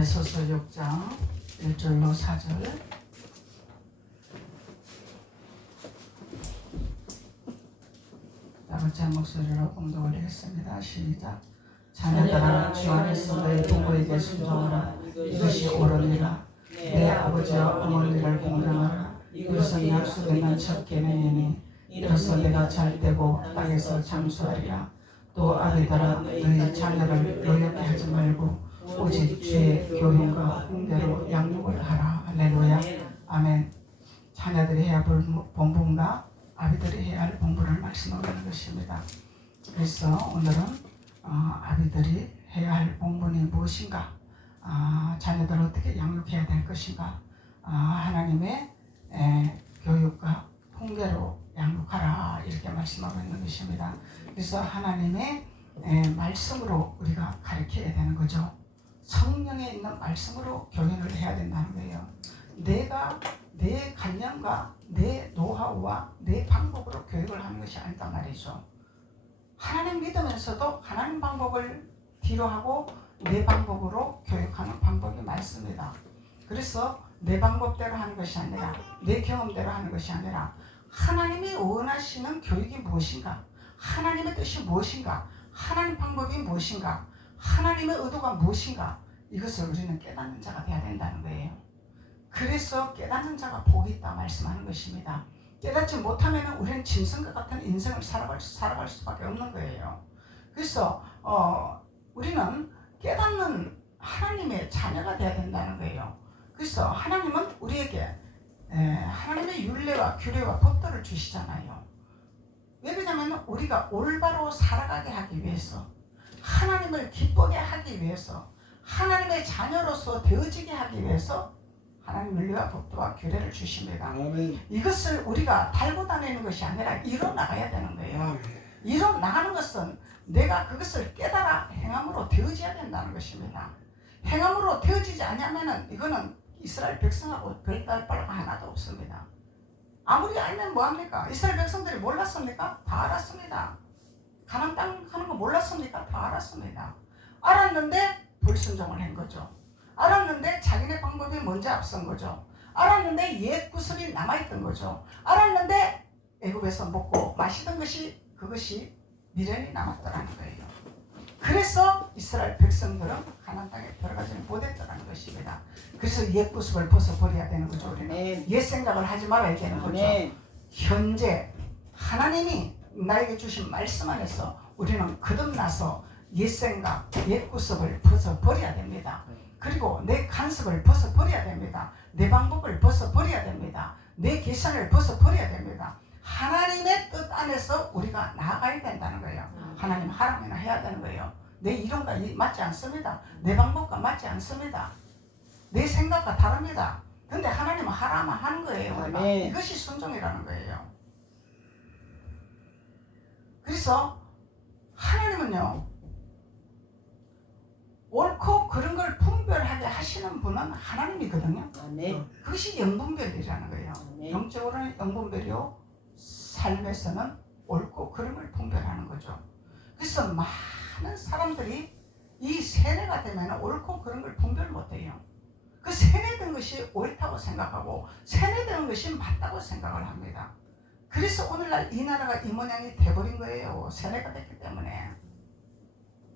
에베소서 6장 1절로 4절. 다같이 한 목소리로 봉독 올리겠습니다. 시작. 자녀들아 주 안에서 너희 부모에게 순종하라. 이것이 옳으니라. 내 아버지와 어머니를 공경하라. 이것은 약속 있는 첫 계명이니 이로써 내가 잘되고 땅에서 장수하리라. 또 아비들아 너희 자녀를 노엽게 하지 말고 오직 주의 교훈과 훈계로 양육을 하라. 할렐루야. 아멘. 자녀들이 해야 할 본분과 아비들이 해야 할 본분을 말씀하는 것입니다. 그래서 오늘은 아비들이 해야 할 본분이 무엇인가, 자녀들을 어떻게 양육해야 될 것인가, 하나님의 교육과 훈계로 양육하라, 이렇게 말씀하고 있는 것입니다. 그래서 하나님의 말씀으로 우리가 가르쳐야 되는 거죠. 성령에 있는 말씀으로 교육을 해야 된다는 거예요. 내가 내 관념과 내 노하우와 내 방법으로 교육을 하는 것이 아니단 말이죠. 하나님 믿으면서도 하나님 방법을 뒤로 하고 내 방법으로 교육하는 방법이 많습니다. 그래서 내 방법대로 하는 것이 아니라, 내 경험대로 하는 것이 아니라, 하나님이 원하시는 교육이 무엇인가, 하나님의 뜻이 무엇인가, 하나님 방법이 무엇인가, 하나님의 의도가 무엇인가, 이것을 우리는 깨닫는 자가 되어야 된다는 거예요. 그래서 깨닫는 자가 복이 있다 말씀하는 것입니다. 깨닫지 못하면 우리는 짐승과 같은 인생을 살아갈 수밖에 없는 거예요. 그래서 우리는 깨닫는 하나님의 자녀가 되어야 된다는 거예요. 그래서 하나님은 우리에게 하나님의 율례와 규례와 법도를 주시잖아요. 왜 그러냐면 우리가 올바로 살아가게 하기 위해서, 하나님을 기쁘게 하기 위해서, 하나님의 자녀로서 되어지게 하기 위해서 하나님 율례와 법도와 규례를 주십니다. 아멘. 이것을 우리가 달고 다니는 것이 아니라 이뤄나가야 되는 거예요. 아멘. 이뤄나가는 것은 내가 그것을 깨달아 행함으로 되어져야 된다는 것입니다. 행함으로 되어지지 않으면 이거는 이스라엘 백성하고 별다를 바가 하나도 없습니다. 아무리 알면 뭐합니까? 이스라엘 백성들이 몰랐습니까? 다 알았습니다. 가나안 땅 하는 거 몰랐습니까? 다 알았습니다. 알았는데 불순종을 한 거죠. 알았는데 자기네 방법이 먼저 앞선 거죠. 알았는데 옛 구슬이 남아있던 거죠. 알았는데 애굽에서 먹고 마시던 것이, 그것이 미련이 남았더라는 거예요. 그래서 이스라엘 백성들은 가나안 땅에 들어가지 못했더라는 것입니다. 그래서 옛 구슬을 벗어버려야 되는 거죠. 우리는 옛 생각을 하지 말아야 되는 거죠. 현재 하나님이 나에게 주신 말씀 안에서 우리는 거듭나서 옛 생각, 옛 구슬을 벗어버려야 됩니다. 그리고 내 간섭을 벗어버려야 됩니다. 내 방법을 벗어버려야 됩니다. 내 계산을 벗어버려야 됩니다. 하나님의 뜻 안에서 우리가 나아가야 된다는 거예요. 하나님 하라면 해야 되는 거예요. 내 이론과 맞지 않습니다. 내 방법과 맞지 않습니다. 내 생각과 다릅니다. 근데 하나님은 하라면 하는 거예요. 이것이 순종이라는 거예요. 그래서 하나님은요, 옳고 그런 걸 분별하게 하시는 분은 하나님이거든요. 그것이 영분별이라는 거예요. 영적으로는 영분별이요, 삶에서는 옳고 그런 걸 분별하는 거죠. 그래서 많은 사람들이 이 세뇌가 되면 옳고 그런 걸 분별 못해요. 그 세뇌된 것이 옳다고 생각하고 세뇌된 것이 맞다고 생각을 합니다. 그래서 오늘날 이 나라가 이 모양이 돼버린 거예요. 세뇌가 됐기 때문에.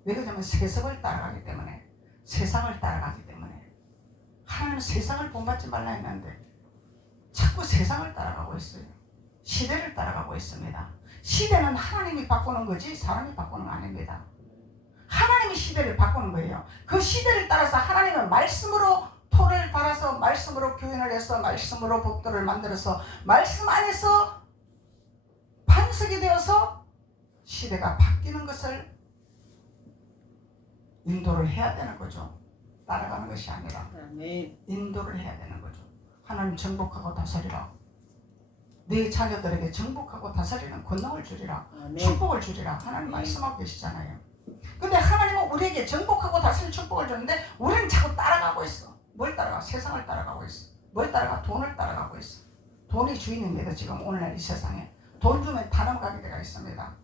왜 그러냐면 세속을 따라가기 때문에, 세상을 따라가기 때문에. 하나님은 세상을 본받지 말라 했는데 자꾸 세상을 따라가고 있어요. 시대를 따라가고 있습니다. 시대는 하나님이 바꾸는 거지 사람이 바꾸는 거 아닙니다. 하나님이 시대를 바꾸는 거예요. 그 시대를 따라서 하나님은 말씀으로 토를 달아서, 말씀으로 교훈을 해서, 말씀으로 법도를 만들어서, 말씀 안에서 반석이 되어서 시대가 바뀌는 것을 인도를 해야 되는 거죠. 따라가는 것이 아니라 인도를 해야 되는 거죠. 하나님 정복하고 다스리라. 네 자녀들에게 정복하고 다스리는 권능을 주리라. 축복을 주리라. 하나님 말씀하고 계시잖아요. 근데 하나님은 우리에게 정복하고 다스리는 축복을 주는데 우리는 자꾸 따라가고 있어. 뭘 따라가? 세상을 따라가고 있어. 뭘 따라가? 돈을 따라가고 있어. 돈이 주인입니다. 지금 오늘날 이 세상에. 돈 주면 다른 가게가 있습니다.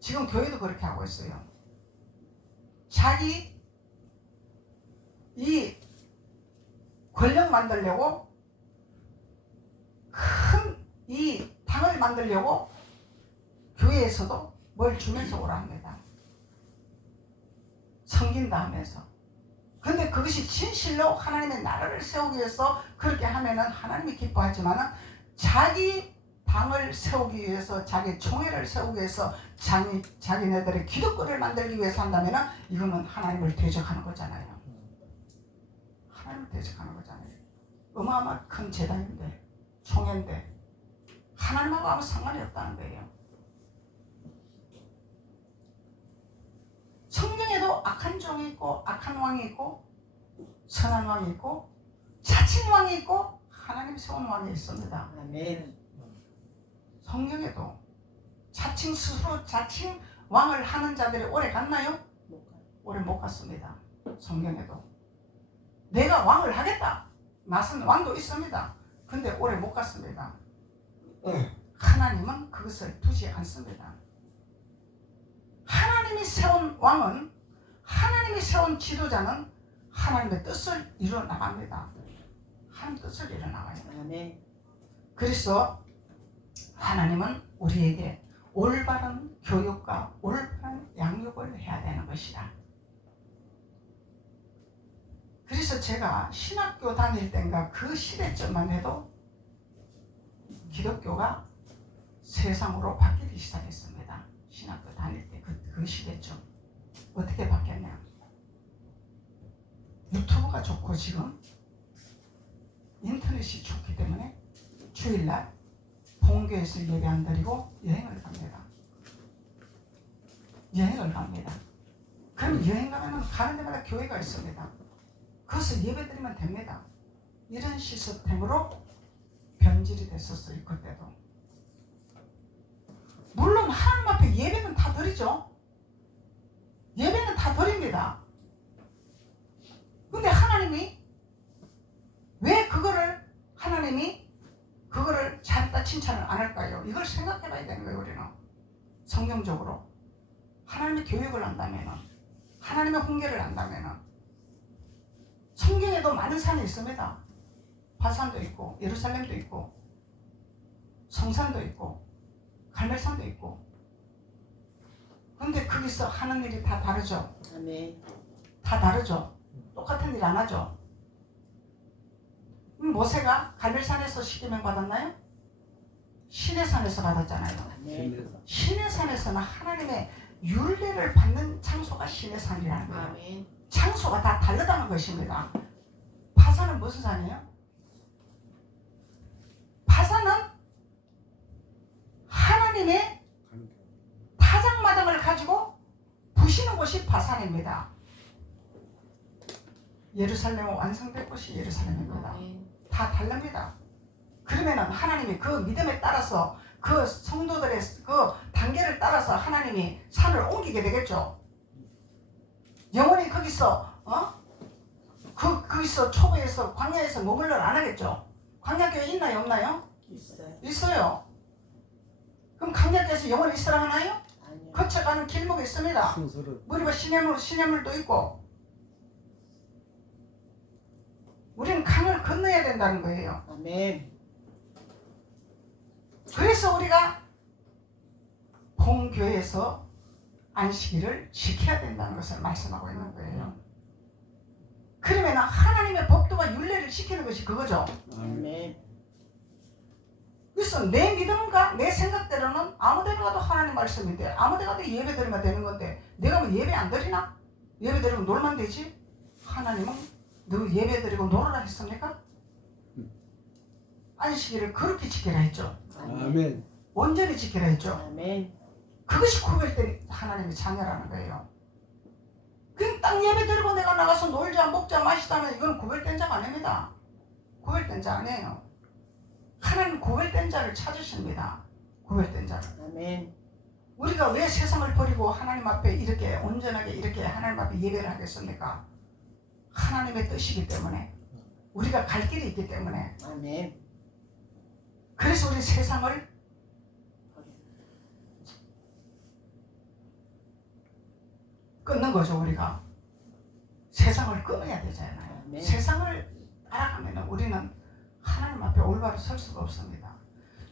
지금 교회도 그렇게 하고 있어요. 자기 이 권력 만들려고 큰 이 당을 만들려고 교회에서도 뭘 주면서 오라 합니다. 섬긴다 하면서. 근데 그것이 진실로 하나님의 나라를 세우기 위해서 그렇게 하면은 하나님이 기뻐하지만은 자기 당을 세우기 위해서, 자기 총회를 세우기 위해서, 자기네들의 기득권을 만들기 위해서 한다면은 이거는 하나님을 대적하는 거잖아요. 하나님을 대적하는 거잖아요. 어마어마한 큰 재단인데, 총회인데 하나님하고 아무 상관이 없다는 거예요. 성경에도 악한 종이 있고 악한 왕이 있고 선한 왕이 있고 자칭 왕이 있고 하나님 세운 왕이 있습니다. 아멘. 성경에도 자칭 스스로 자칭 왕을 하는 자들이 오래 갔나요? 오래 못 갔습니다. 성경에도 내가 왕을 하겠다 나선 왕도 있습니다. 근데 오래 못 갔습니다. 하나님은 그것을 두지 않습니다. 하나님이 세운 왕은, 하나님이 세운 지도자는 하나님의 뜻을 이루어 나갑니다. 하나님 뜻을 이루어 나가요. 아멘. 그래서 하나님은 우리에게 올바른 교육과 올바른 양육을 해야 되는 것이다. 그래서 제가 신학교 다닐 때인가 그 시대쯤만 해도 기독교가 세상으로 바뀌기 시작했습니다. 신학교 다닐 때 그 시대쯤 어떻게 바뀌었냐? 유튜브가 좋고 지금 인터넷이 좋기 때문에 주일날 본교에서 예배 안 드리고 여행을 갑니다. 여행을 갑니다. 그럼 여행 가면 가는 데마다 교회가 있습니다. 거기서 예배 드리면 됩니다. 이런 시스템으로 변질이 됐었어요. 그때도. 물론 하나님 앞에 예배는 다 드리죠. 예배는 다 드립니다. 근데 하나님이 왜 하나님이 그거를 잘했다 칭찬을 안 할까요? 이걸 생각해 봐야 되는 거예요. 우리는 성경적으로 하나님의 교육을 한다면, 하나님의 훈계를 한다면, 성경에도 많은 산이 있습니다. 바산도 있고 예루살렘도 있고 성산도 있고 갈멜산도 있고. 근데 거기서 하는 일이 다 다르죠. 아멘. 다 다르죠. 똑같은 일 안 하죠. 모세가 갈멜산에서 십계명 받았나요? 시내산에서 받았잖아요. 아멘. 시내산에서는 하나님의 율례를 받는 장소가 시내산이라는 거예요. 아멘. 장소가 다 다르다는 것입니다. 바산은 무슨 산이에요? 바산은 하나님의 타작마당을 가지고 부시는 곳이 바산입니다. 예루살렘은 완성될 곳이 예루살렘입니다. 아멘. 다 다릅니다. 그러면은 하나님이 그 믿음에 따라서 그 성도들의 그 단계를 따라서 하나님이 산을 옮기게 되겠죠. 영원히 거기서 거기서 초보에서 광야에서 머물러 안 하겠죠. 광야교회 있나요 없나요? 있어요. 있어요. 그럼 광야교회에서 영원히 있으라 하나요? 아니요. 거쳐가는 길목이 있습니다. 우리가 시냇물도 있고. 우리는 강을 건너야 된다는 거예요. 아멘. 그래서 우리가 본교회에서 안식일을 지켜야 된다는 것을 말씀하고 있는 거예요. 그러면 하나님의 법도와 율례를 지키는 것이 그거죠. 아멘. 그래서 내 믿음과 내 생각대로는 아무데나 가도 하나님 말씀인데 아무데나 가도 예배 드리면 되는 건데 내가 뭐 예배 안 드리나? 예배 드리면 놀면 되지? 하나님은 너 예배 드리고 놀으라 했습니까? 안식일을 그렇게 지키라 했죠. 아멘. 온전히 지키라 했죠. 아멘. 그것이 구별된 하나님의 자녀라는 거예요. 그냥 딱 예배 드리고 내가 나가서 놀자 먹자 마시자는 이건 구별된 자가 아닙니다. 구별된 자 아니에요. 하나님 구별된 자를 찾으십니다. 구별된 자를. 아멘. 우리가 왜 세상을 버리고 하나님 앞에 이렇게 온전하게 이렇게 하나님 앞에 예배를 하겠습니까? 하나님의 뜻이기 때문에, 우리가 갈 길이 있기 때문에. 아멘. 그래서 우리 세상을 끊는 거죠. 우리가 세상을 끊어야 되잖아요. 아멘. 세상을 따라가면 우리는 하나님 앞에 올바로 설 수가 없습니다.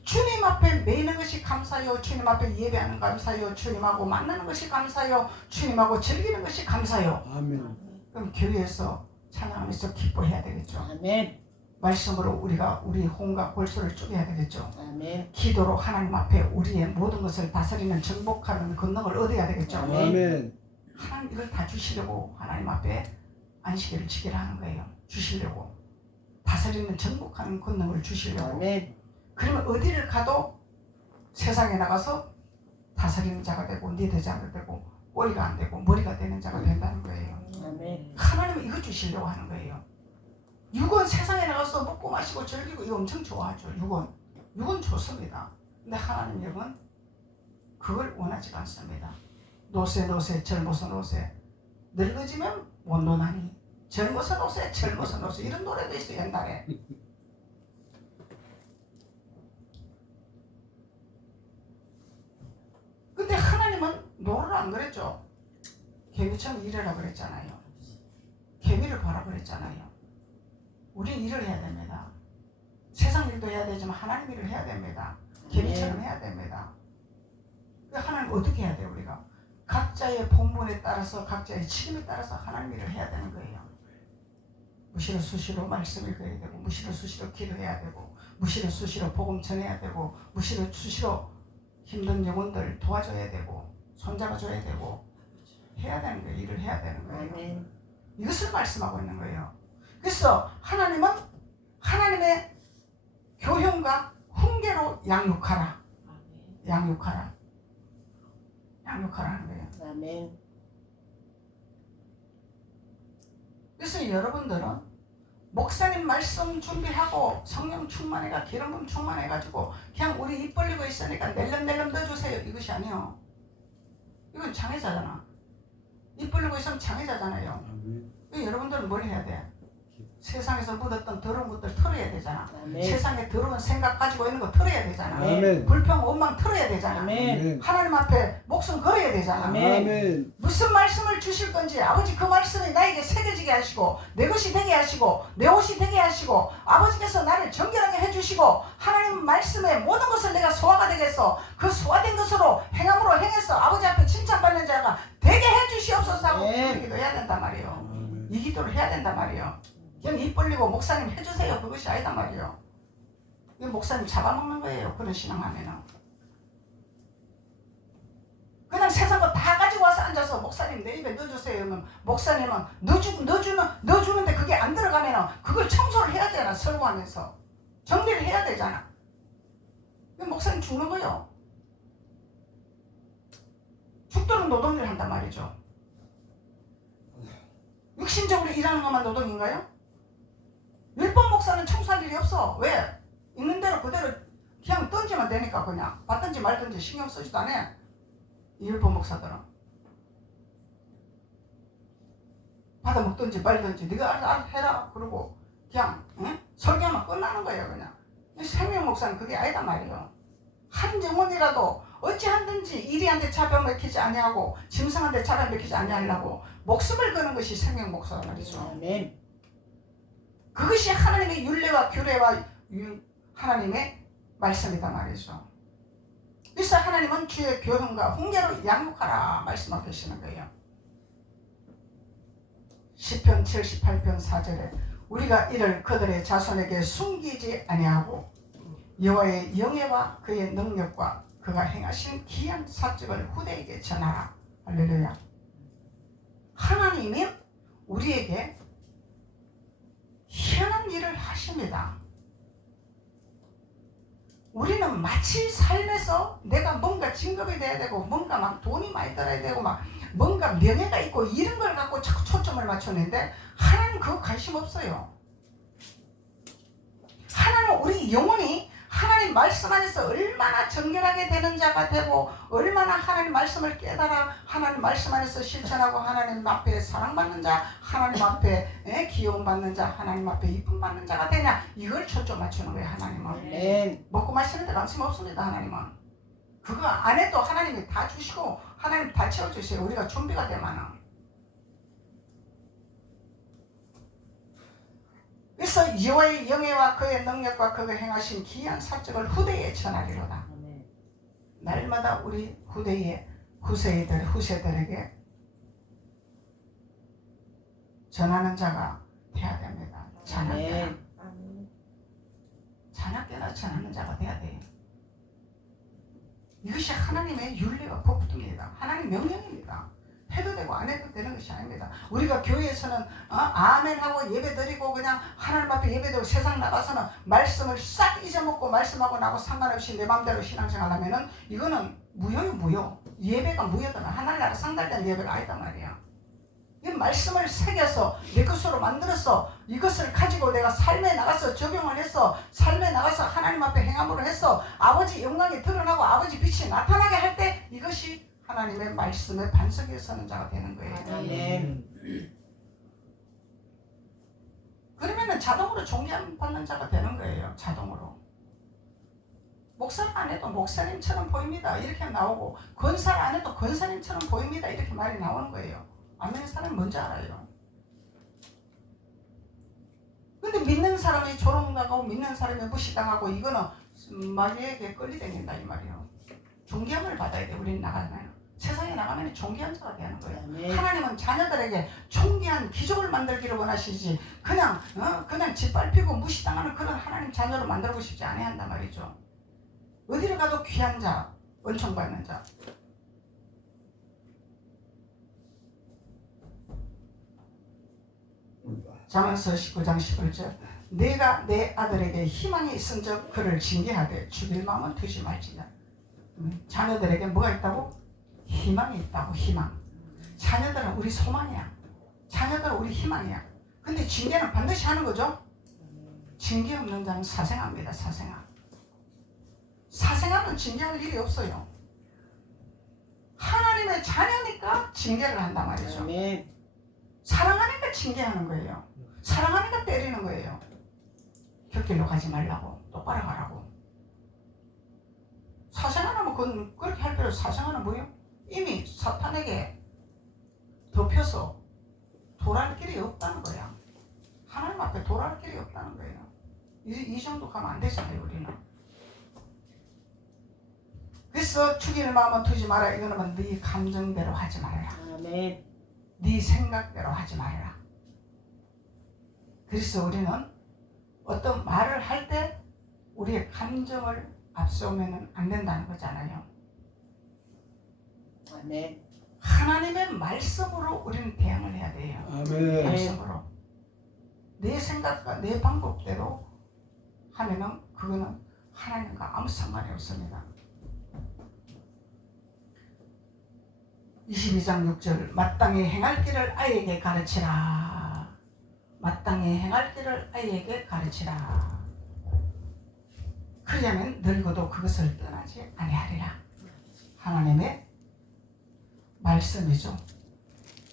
주님 앞에 매이는 것이 감사요. 주님 앞에 예배하는 감사요. 주님하고 만나는 것이 감사요. 주님하고 즐기는 것이 감사요. 아멘. 그럼 교회에서 찬양하면서 기뻐해야 되겠죠. 아멘. 말씀으로 우리가 우리 혼과 골수를 쪼개야 되겠죠. 아멘. 기도로 하나님 앞에 우리의 모든 것을 다스리는 정복하는 권능을 얻어야 되겠죠. 아멘. 하나님 이걸 다 주시려고 하나님 앞에 안식일을 지키라 하는 거예요. 주시려고. 다스리는 정복하는 권능을 주시려고. 아멘. 그러면 어디를 가도 세상에 나가서 다스리는 자가 되고 네 대장이 되고 꼬리가 안 되고 머리가 되는 자가 된다는 거예요. 아멘. 하나님은 이거 주시려고 하는 거예요. 육은 세상에 나가서 먹고 마시고 즐기고 이거 엄청 좋아하죠. 육은 좋습니다. 근데 하나님 영은 그걸 원하지 않습니다. 노세 젊어서 노세 늙어지면 못 노나니 젊어서 노세 이런 노래도 있어요. 옛날에. 근데 하나님은 노를 안 그랬죠. 개미처럼 일해라 그랬잖아요. 개미를 봐라 그랬잖아요. 우린 일을 해야 됩니다. 세상 일도 해야 되지만 하나님 일을 해야 됩니다. 개미처럼 해야 됩니다. 하나님 어떻게 해야 돼요? 우리가 각자의 본분에 따라서 각자의 책임에 따라서 하나님 일을 해야 되는 거예요. 무시로 수시로 말씀 읽어야 되고 무시로 수시로 기도해야 되고 무시로 수시로 복음 전해야 되고 무시로 수시로 힘든 영혼들 도와줘야 되고 손잡아줘야 되고 해야 되는 거예요. 일을 해야 되는 거예요. 아멘. 이것을 말씀하고 있는 거예요. 그래서 하나님은 하나님의 교훈과 훈계로 양육하라. 양육하라 하는 거예요. 아멘. 그래서 여러분들은 목사님 말씀 준비하고 성령 충만해가 기름 충만해가지고 그냥 우리 입 벌리고 있으니까 낼름 넣어주세요. 이것이 아니요. 이건 장애자잖아. 입 벌리고 있으면 장애자잖아요. 아멘. 여러분들은 뭘 해야 돼? 세상에서 묻었던 더러운 것들 털어야 되잖아. 아멘. 세상에 더러운 생각 가지고 있는 거 털어야 되잖아. 아멘. 불평 원망 털어야 되잖아. 아멘. 하나님 앞에 목숨 걸어야 되잖아. 아멘. 무슨 말씀을 주실 건지 아버지 그 말씀이 나에게 새겨지게 하시고 내 것이 되게 하시고 내 옷이 되게 하시고 아버지께서 나를 정결하게 해주시고 하나님 말씀에 모든 것을 내가 소화가 되겠어. 그 소화된 것으로 행함으로 행해서 아버지 앞에 칭찬받는 자가 되게 해주시옵소서 하고 그 기도 해야 된단 말이에요. 이 기도를 해야 된단 말이에요. 그냥 입 벌리고 목사님 해주세요. 그것이 아니단 말이에요. 이 목사님 잡아먹는 거예요. 그런 신앙하면은. 그냥 세상 거 다 가지고 와서 앉아서 목사님 내 입에 넣어주세요. 그러면 목사님은 넣어주는데 그게 안 들어가면은 그걸 청소를 해야 되잖아. 설거하면서. 정리를 해야 되잖아. 목사님 죽는 거예요. 죽도록 노동일을 한단 말이죠. 육신적으로 일하는 것만 노동인가요? 율법 목사는 청소할 일이 없어. 왜? 있는 대로 그대로 그냥 던지면 되니까 그냥 받든지 말든지 신경 쓰지도 않아. 이 율법 목사들은 받아 먹든지 말든지 네가 알아서 해라 그러고 그냥 설교하면 끝나는 거예요. 그냥 생명 목사는 그게 아니단 말이에요. 한 영혼이라도 어찌하든지 이리한테 차별 맥히지 아니하고 짐승한테 차별 맥히지 아니하려고 목숨을 거는 것이 생명 목사란 말이죠. 아멘. 그것이 하나님의 율례와 규례와 하나님의 말씀이다 말이죠. 그래서 하나님은 주의 교훈과 훈계로 양육하라 말씀하고 계시는 거예요. 시편 78편 4절에 우리가 이를 그들의 자손에게 숨기지 아니하고 여호와의 영예와 그의 능력과 그가 행하신 기이한 사적을 후대에게 전하라. 할렐루야. 하나님이 우리에게 희한한 일을 하십니다. 우리는 마치 삶에서 내가 뭔가 진급이 돼야 되고 뭔가 막 돈이 많이 들어야 되고 막 뭔가 명예가 있고 이런 걸 갖고 자꾸 초점을 맞췄는데 하나님 그거 관심 없어요. 하나님은 우리 영혼이 하나님 말씀 안에서 얼마나 정결하게 되는 자가 되고 얼마나 하나님 말씀을 깨달아 하나님 말씀 안에서 실천하고 하나님 앞에 사랑받는 자 하나님 앞에 기용받는 자 하나님 앞에 이쁨 받는 자가 되냐 이걸 초점 맞추는 거예요. 하나님은. 아멘. 먹고 마시는 데 관심 없습니다. 하나님은. 그거 안 해도 하나님이 다 주시고 하나님 다 채워주세요. 우리가 준비가 되면은. 그래서 여호와의 영예와 그의 능력과 그가 행하신 기이한 사적을 후대에 전하리로다. 아멘. 날마다 우리 후대의 후세들에게 전하는 자가 돼야 됩니다. 자녀때나 아멘. 자녀때나 전하는 자가 돼야 돼요. 이것이 하나님의 윤리와 법도입니다. 하나님 명령입니다. 해도 되고 안 해도 되는 것이 아닙니다. 우리가 교회에서는 아멘하고 예배드리고 그냥 하나님 앞에 예배드리고 세상 나가서는 말씀을 싹 잊어먹고 말씀하고 나고 상관없이 내 마음대로 신앙생활하면은 이거는 무효요 무효. 예배가 무효다. 하늘나라 상달된 예배가 아니단 말이야. 이 말씀을 새겨서 내 것으로 만들어서 이것을 가지고 내가 삶에 나가서 적용을 해서 삶에 나가서 하나님 앞에 행함으로 해서 아버지 영광이 드러나고 아버지 빛이 나타나게 할 때 이것이 하나님의 말씀에 반석에 서는 자가 되는 거예요. 아멘. 그러면은 자동으로 존귀함 받는 자가 되는 거예요. 자동으로. 목사 안 해도 목사님처럼 보입니다. 이렇게 나오고 권사 안 해도 권사님처럼 보입니다. 이렇게 말이 나오는 거예요. 아멘 사람이 뭔지 알아요. 근데 믿는 사람이 조롱당하고 믿는 사람이 무시당하고 이거는 마귀에게 끌리다닌다 이 말이에요. 존귀함을 받아야 돼. 우리는 나가면 세상에 나가면 존귀한 자가 되는 거예요. 아멘. 하나님은 자녀들에게 존귀한 기적을 만들기를 원하시지 그냥 짓밟히고 무시당하는 그런 하나님 자녀로 만들고 싶지 아니한단 말이죠. 어디를 가도 귀한 자, 은총받는 자. 잠언서 19장 11절 내가 내 아들에게 희망이 있은즉 그를 징계하되 죽일 마음은 두지 말지냐. 자녀들에게 뭐가 있다고? 희망이 있다고. 희망. 자녀들은 우리 소망이야. 자녀들은 우리 희망이야. 근데 징계는 반드시 하는 거죠. 징계 없는 자는 사생아입니다. 사생아. 사생아는 징계할 일이 없어요. 하나님의 자녀니까 징계를 한단 말이죠. 아멘. 사랑하니까 징계하는 거예요. 사랑하니까 때리는 거예요. 곁길로 가지 말라고. 똑바로 가라고. 사생활은 그건 그렇게 할 필요 없어요. 사생활은 뭐예요? 이미 사탄에게 덮여서 돌아갈 길이 없다는 거야. 하나님 앞에 돌아갈 길이 없다는 거예요. 이 정도 가면 안 되잖아요. 우리는. 그래서 죽이는 마음은 두지 마라. 이거는 네 감정대로 하지 말아라. 아멘. 네 생각대로 하지 말아라. 그래서 우리는 어떤 말을 할 때 우리의 감정을 앞서오면 안 된다는 거잖아요. 아멘. 하나님의 말씀으로 우리는 대응을 해야 돼요. 아멘. 말씀으로. 내 생각과 내 방법대로 하면은 그거는 하나님과 아무 상관이 없습니다. 22장 6절 마땅히 행할 길을 아이에게 가르치라. 마땅히 행할 길을 아이에게 가르치라. 그리하면 늙어도 그것을 떠나지 아니하리라. 하나님의 말씀이죠.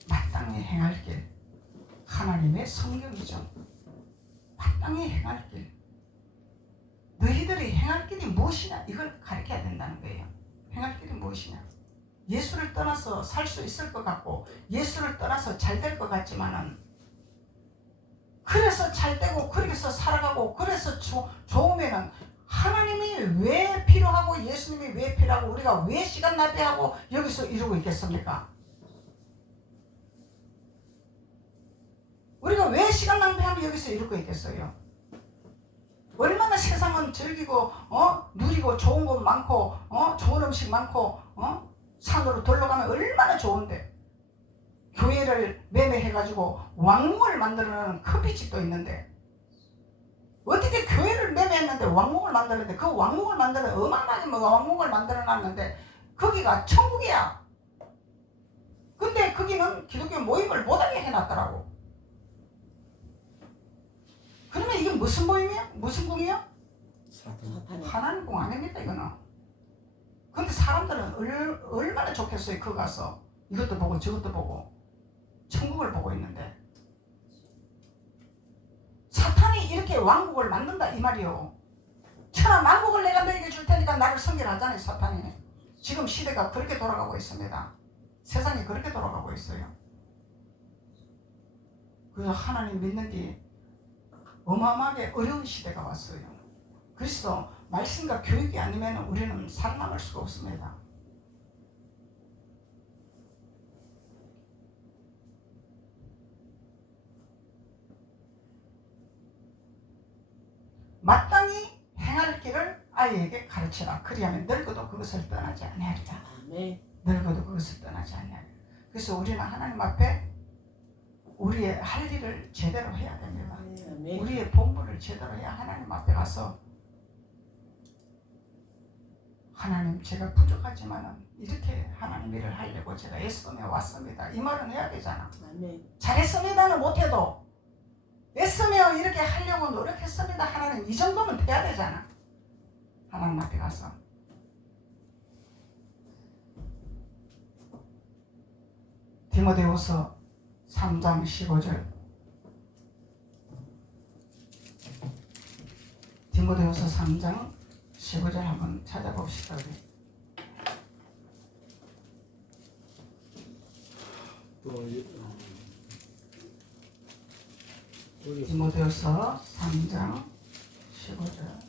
마땅히 행할 길. 하나님의 성경이죠. 마땅히 행할 길. 너희들이 행할 길이 무엇이냐? 이걸 가르쳐야 된다는 거예요. 행할 길이 무엇이냐? 예수를 떠나서 살 수 있을 것 같고 예수를 떠나서 잘 될 것 같지만은 그래서 잘 되고 그래서 살아가고 그래서 좋으면은 하나님이 왜 필요하고 예수님이 왜 필요하고 우리가 왜 시간 낭비하고 여기서 이러고 있겠습니까? 우리가 왜 시간 낭비하면 여기서 이러고 있겠어요? 얼마나 세상은 즐기고 누리고 좋은 것 많고 좋은 음식 많고 산으로 돌러가면 얼마나 좋은데 교회를 매매해가지고 왕궁을 만들어내는 커피집도 있는데 어떻게 교회를 매매했는데 왕궁을 만들었는데 그 왕궁을 만드는 어마어마하게 왕궁을 만들어놨는데 거기가 천국이야. 근데 거기는 기독교 모임을 못하게 해놨더라고. 그러면 이게 무슨 모임이야? 무슨 궁이야? 사탄. 하나님 궁 아닙니다 이거는. 근데 사람들은 얼마나 좋겠어요. 거기 가서 이것도 보고 저것도 보고 천국을 보고 있는데 사탄이 이렇게 왕국을 만든다 이 말이요. 천하 만국을 내가 너에게 줄 테니까 나를 섬기라잖아요. 사탄이. 지금 시대가 그렇게 돌아가고 있습니다. 세상이 그렇게 돌아가고 있어요. 그래서 하나님 믿는 게 어마어마하게 어려운 시대가 왔어요. 그래서 말씀과 교육이 아니면 우리는 살아남을 수가 없습니다. 마땅히 행할 길을 아이에게 가르치라. 그리하면 늙어도 그것을 떠나지 아니하리라. 아멘. 늙어도 그것을 떠나지 아니하리라. 그래서 우리는 하나님 앞에 우리의 할 일을 제대로 해야 됩니다. 아멘. 우리의 본분을 제대로 해야 하나님 앞에 가서 하나님 제가 부족하지만 이렇게 하나님 일을 하려고 제가 애쓰며 왔습니다. 이 말은 해야 되잖아. 아멘. 잘했습니다는 못해도 애쓰며 이렇게 하려고 노력했습니다. 하나님 이 정도면 돼야 되잖아. 하나님 앞에 가서 디모데후서 3장 15절 디모데후서 3장 15절 한번 찾아봅시다. 우리 디모데후서 3장 15절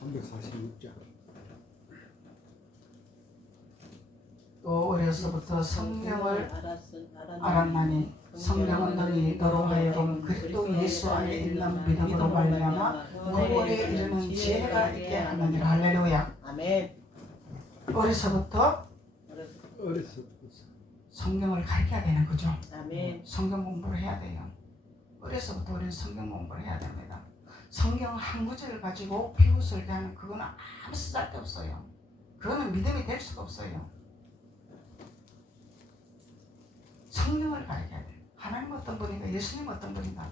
346장. 또 어려서부터 성령을 알았나니 성령은 너로 하여금 그리스도 예수 안에 있는 믿음으로 말미암아 구원에 이르는 지혜가 있게 하느니라. 할렐루야. 아멘. 어려서부터 성경을 가르쳐야 되는 거죠. 아멘. 성경 공부를 해야 돼요. 어려서부터 우리는 성경 공부를 해야 됩니다. 성경 한 구절을 가지고 비웃을 대하는 그거는 아무 쓰잘데 없어요. 그거는 믿음이 될 수가 없어요. 성경을 가르쳐야 돼요. 하나님 어떤 분인가, 예수님 어떤 분인가,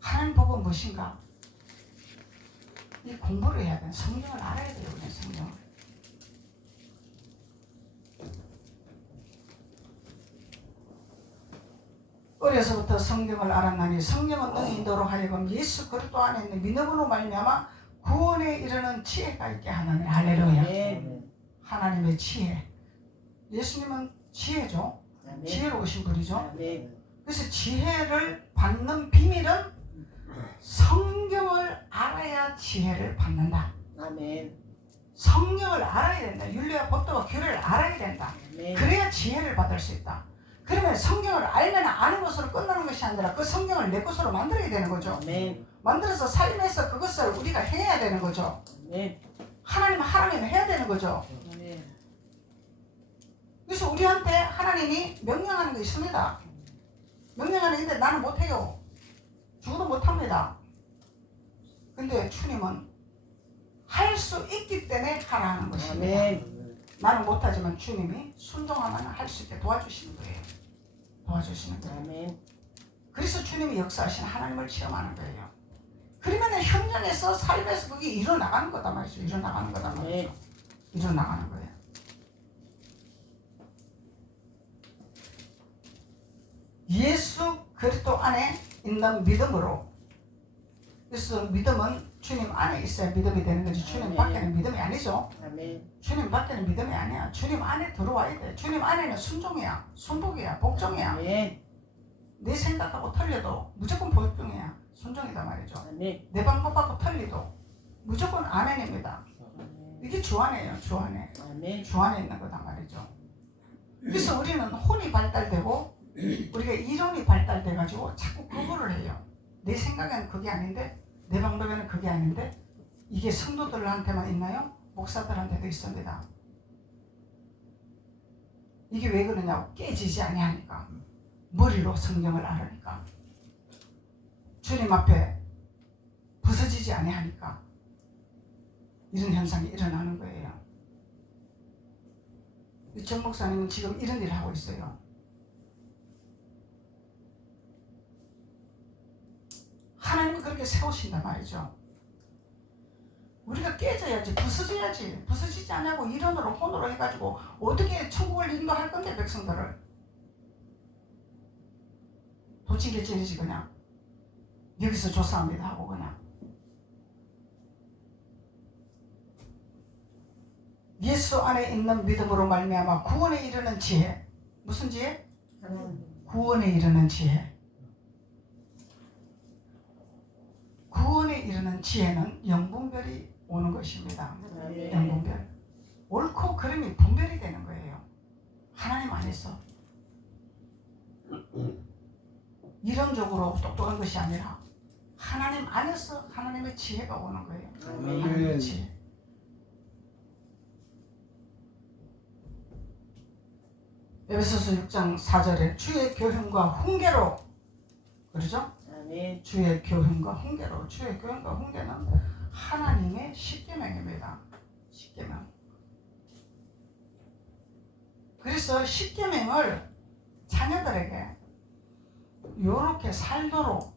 하나님 복은 무엇인가, 이 공부를 해야 돼요. 성경을 알아야 돼요. 우리는 성경을. 어려서부터 성경을 알았나니 성령은 너희 인도로 하여금 예수 그리스도 안에 있는 믿음으로 말미암아 구원에 이르는 지혜가 있게 하느니라. 할렐루야. 아멘. 하나님의 지혜. 예수님은 지혜죠. 아멘. 지혜로 오신 분이죠. 아멘. 그래서 지혜를 받는 비밀은 성경을 알아야 지혜를 받는다. 아멘. 성경을 알아야 된다. 율례와 법도와 규례를 알아야 된다. 아멘. 그래야 지혜를 받을 수 있다. 그러면 성경을 알면 아는 것으로 끝나는 것이 아니라 그 성경을 내 것으로 만들어야 되는 거죠. 아멘. 만들어서 삶에서 그것을 우리가 해야 되는 거죠. 아멘. 하나님은 해야 되는 거죠. 아멘. 그래서 우리한테 하나님이 명령하는 게 있습니다. 명령하는 게 있는데 나는 못해요. 죽어도 못합니다. 근데 주님은 할 수 있기 때문에 하라 하는 것입니다. 아멘. 나는 못하지만 주님이 순종하면 할 수 있게 도와주시는 거예요. 도와주시는 거예요. 아멘. 그래서 주님이 역사하신 하나님을 체험하는 거예요. 그러면 현장에서 삶에서 그게 일어나가는 거다 말이죠. 일어나가는 거다 말이죠. 일어나가는 거예요. 예수 그리스도 안에 있는 믿음으로. 그래서 믿음은 주님 안에 있어야 믿음이 되는 거지. 주님 밖에는 믿음이 아니죠. 아멘. 주님 밖에는 믿음이 아니야. 주님 안에 들어와야 돼. 주님 안에는 순종이야. 순복이야. 복종이야. 아멘. 내 생각하고 틀려도 무조건 복종이야. 순종이다 말이죠. 아멘. 내 방법하고 틀리도 무조건 아멘입니다. 아멘. 이게 주 안에요. 주 안에. 아멘. 주 안에 있는 거다 말이죠. 그래서 우리는 혼이 발달되고 우리가 이론이 발달돼 가지고 자꾸 구분을 해요. 내 생각에는 그게 아닌데, 내 방법에는 그게 아닌데, 이게 성도들한테만 있나요? 목사들한테도 있습니다. 이게 왜 그러냐고, 깨지지 아니하니까. 머리로 성경을 알으니까. 주님 앞에 부서지지 아니하니까 이런 현상이 일어나는 거예요. 정 목사님은 지금 이런 일을 하고 있어요. 하나님은 그렇게 세우신단 말이죠. 우리가 깨져야지, 부서져야지. 부서지지 않냐고 이론으로 혼으로 해가지고 어떻게 천국을 인도할 건데, 백성들을. 도치개질이지 그냥. 여기서 조사합니다 하고 그냥. 예수 안에 있는 믿음으로 말미암아 구원에 이르는 지혜. 무슨 지혜? 구원에 이르는 지혜. 구원에 이르는 지혜는 영분별이 오는 것입니다. 아멘. 영분별. 옳고 그름이 분별이 되는 거예요. 하나님 안에서. 이론적으로 똑똑한 것이 아니라 하나님 안에서 하나님의 지혜가 오는 거예요. 하나님의 지혜. 에베소서 6장 4절에 주의 교훈과 훈계로, 그러죠? 아멘. 주의 교훈과 훈계로. 주의 교훈과 훈계는 하나님의 십계명입니다. 십계명. 그래서 십계명을 자녀들에게 요렇게 살도록,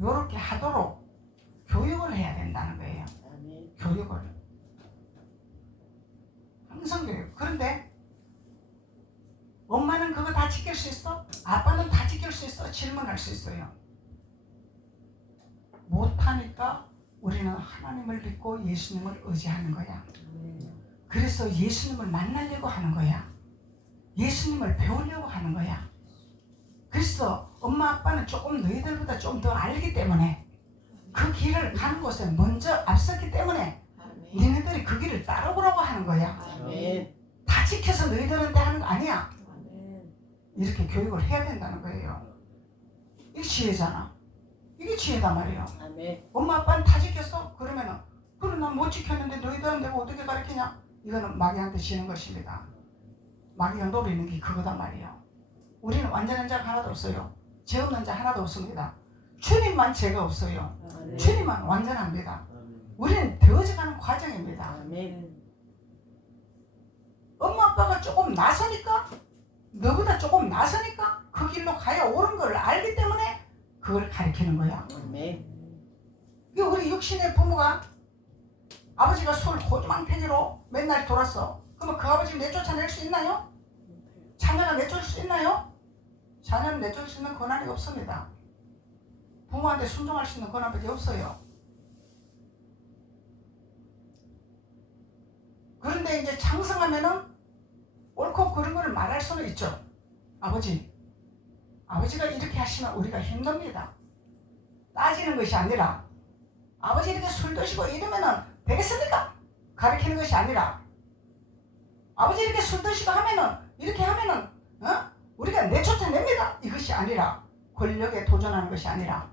요렇게 하도록 교육을 해야 된다는 거예요. 아멘. 교육을. 항상 교육. 그런데 엄마는 그거 다 지킬 수 있어? 아빠는 다 지킬 수 있어? 질문할 수 있어요. 못하니까 우리는 하나님을 믿고 예수님을 의지하는 거야. 그래서 예수님을 만나려고 하는 거야. 예수님을 배우려고 하는 거야. 그래서 엄마 아빠는 조금 너희들보다 좀 더 알기 때문에 그 길을 가는 곳에 먼저 앞섰기 때문에 아멘. 니네들이 그 길을 따라오라고 하는 거야. 아멘. 다 지켜서 너희들한테 하는 거 아니야. 아멘. 이렇게 교육을 해야 된다는 거예요. 이게 지혜잖아. 이게 지혜단 말이에요. 아멘. 엄마 아빠는 다 지켰어? 그러면은 그래 난 못 지켰는데 너희들은 내가 어떻게 가르치냐? 이거는 마귀한테 지는 것입니다. 마귀가 노리는 게 그거단 말이에요. 우리는 완전한 자가 하나도 없어요. 죄 없는 자 하나도 없습니다. 주님만 죄가 없어요. 아멘. 주님만 완전합니다. 우리는 되어져가는 과정입니다. 아멘. 엄마 아빠가 조금 나서니까, 너보다 조금 나서니까 그 길로 가야 옳은 걸 알기 때문에 그걸 가르치는 거야. 아멘. 이거 우리 육신의 부모가 아버지가 술 고주망태기로 맨날 돌았어. 그러면 그 아버지 내쫓아낼 수 있나요? 자녀가 내쫓을 수 있나요? 자녀는 내쫓을 수 있는 권한이 없습니다. 부모한테 순종할 수 있는 권한밖에 없어요. 그런데 이제 장성하면은 옳고 그른 걸 말할 수는 있죠. 아버지가 이렇게 하시면 우리가 힘듭니다. 따지는 것이 아니라 아버지 이렇게 술 드시고 이러면은 되겠습니까? 가르치는 것이 아니라 아버지 이렇게 술 드시고 하면은 이렇게 하면은 우리가 내쫓아냅니다. 이것이 아니라 권력에 도전하는 것이 아니라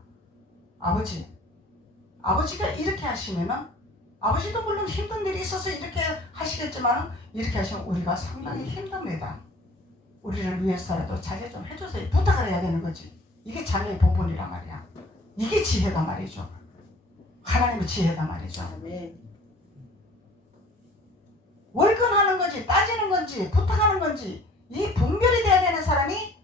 아버지가 이렇게 하시면은 아버지도 물론 힘든 일이 있어서 이렇게 하시겠지만 이렇게 하시면 우리가 상당히 힘듭니다. 우리를 위해서라도 자제 좀 해주세요. 부탁을 해야 되는 거지. 이게 자녀의 본분이란 말이야. 이게 지혜다 말이죠. 하나님의 지혜다 말이죠. 아멘. 월권하는 건지 따지는 건지 부탁하는 건지 이 분별이 돼야 되는 사람이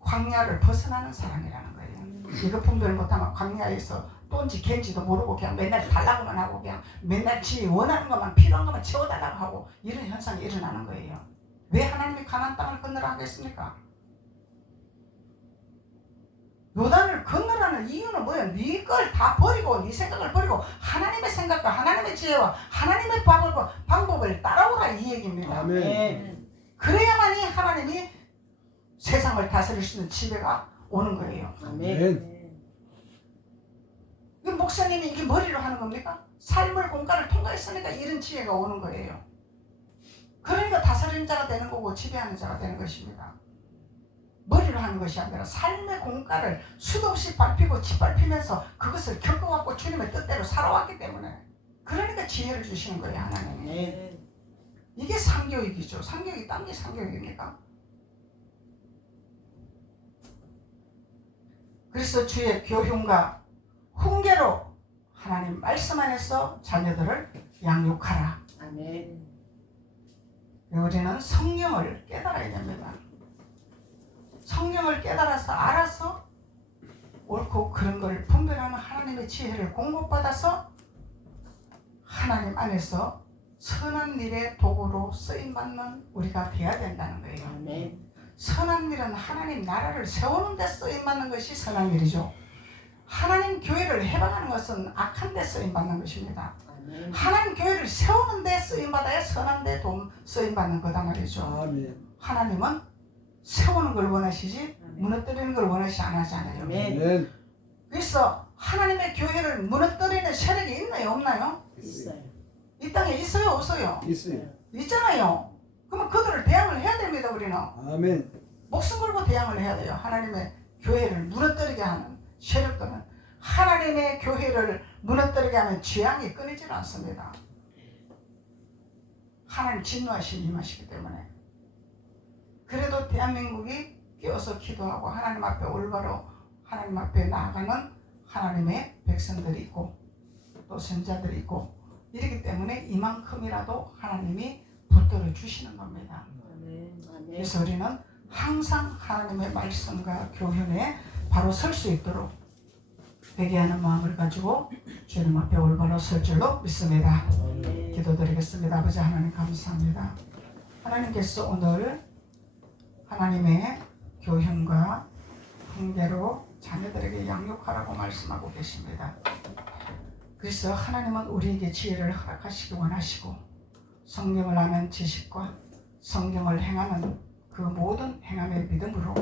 광야를 벗어나는 사람이라는 거예요. 이거 분별 못하면 광야에서 떤지 갠지도 모르고 그냥 맨날 달라고만 하고 그냥 맨날 지 원하는 것만 필요한 것만 채워달라고 하고 이런 현상이 일어나는 거예요. 왜 하나님이 가나안 땅을 건너라 하겠습니까? 요단을 건너라는 이유는 뭐예요? 네 걸 다 버리고 네 생각을 버리고 하나님의 생각과 하나님의 지혜와 하나님의 방법을 따라오라 이 얘기입니다. 아멘. 그래야만이 하나님이 세상을 다스릴 수 있는 지혜가 오는 거예요. 아멘. 이 목사님이 이게 머리로 하는 겁니까? 삶을 공간을 통과했으니까 이런 지혜가 오는 거예요. 그러니까 다스리는 자가 되는 거고 지배하는 자가 되는 것입니다. 머리로 하는 것이 아니라 삶의 공간을 수도 없이 밟히고 짓밟히면서 그것을 겪어갖고 주님의 뜻대로 살아왔기 때문에 그러니까 지혜를 주시는 거예요. 하나님이. 아멘. 이게 상교육이죠. 상교육이 딴 게 상교육입니까? 그래서 주의 교훈과 훈계로 하나님 말씀 안에서 자녀들을 양육하라. 아멘. 우리는 성령을 깨달아야 됩니다. 성령을 깨달아서 알아서 옳고 그른 걸 분별하는 하나님의 지혜를 공급받아서 하나님 안에서 선한 일의 도구로 쓰임받는 우리가 되어야 된다는 거예요. 아멘. 선한 일은 하나님 나라를 세우는 데 쓰임받는 것이 선한 일이죠. 하나님 교회를 해방하는 것은 악한 데 쓰임받는 것입니다. 아멘. 하나님 교회를 세우는 데 쓰임받아야 선한 데 쓰임받는 거다 말이죠. 아멘. 하나님은 세우는 걸 원하시지 무너뜨리는 걸 원하시 안 하잖아요. 아멘. 아멘. 그래서 하나님의 교회를 무너뜨리는 세력이 있나요 없나요? 있어요. 이 땅에 있어요 없어요? 있어요. 있잖아요. 그러면 그들을 대항을 해야 됩니다. 우리는 아멘. 목숨 걸고 대항을 해야 돼요. 하나님의 교회를 무너뜨리게 하는 세력들은 하나님의 교회를 무너뜨리게 하면 재앙이 끊이질 않습니다. 하나님 진노하신 임하시기 때문에. 그래도 대한민국이 깨어서 기도하고 하나님 앞에 올바로 하나님 앞에 나아가는 하나님의 백성들이 있고 또 선자들이 있고 이렇기 때문에 이만큼이라도 하나님이 붙들어 주시는 겁니다. 아멘. 그래서 우리는 항상 하나님의 말씀과 교훈에 바로 설 수 있도록 회개하는 마음을 가지고 주님 앞에 올바로 설 줄로 믿습니다. 아멘. 기도드리겠습니다. 아버지 하나님 감사합니다. 하나님께서 오늘 하나님의 교훈과 훈계로 자녀들에게 양육하라고 말씀하고 계십니다. 그래서 하나님은 우리에게 지혜를 허락하시기 원하시고 성경을 아는 지식과 성경을 행하는 그 모든 행함의 믿음으로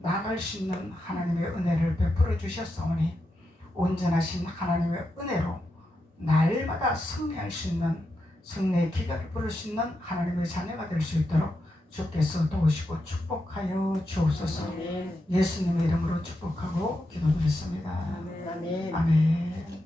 나아갈 수 있는 하나님의 은혜를 베풀어 주셨사오니 온전하신 하나님의 은혜로 날마다 승리할 수 있는 승리의 기가를 부를 수 있는 하나님의 자녀가 될 수 있도록 주께서 도우시고 축복하여 주옵소서. 아멘. 예수님의 이름으로 축복하고 기도드렸습니다. 아멘. 아멘.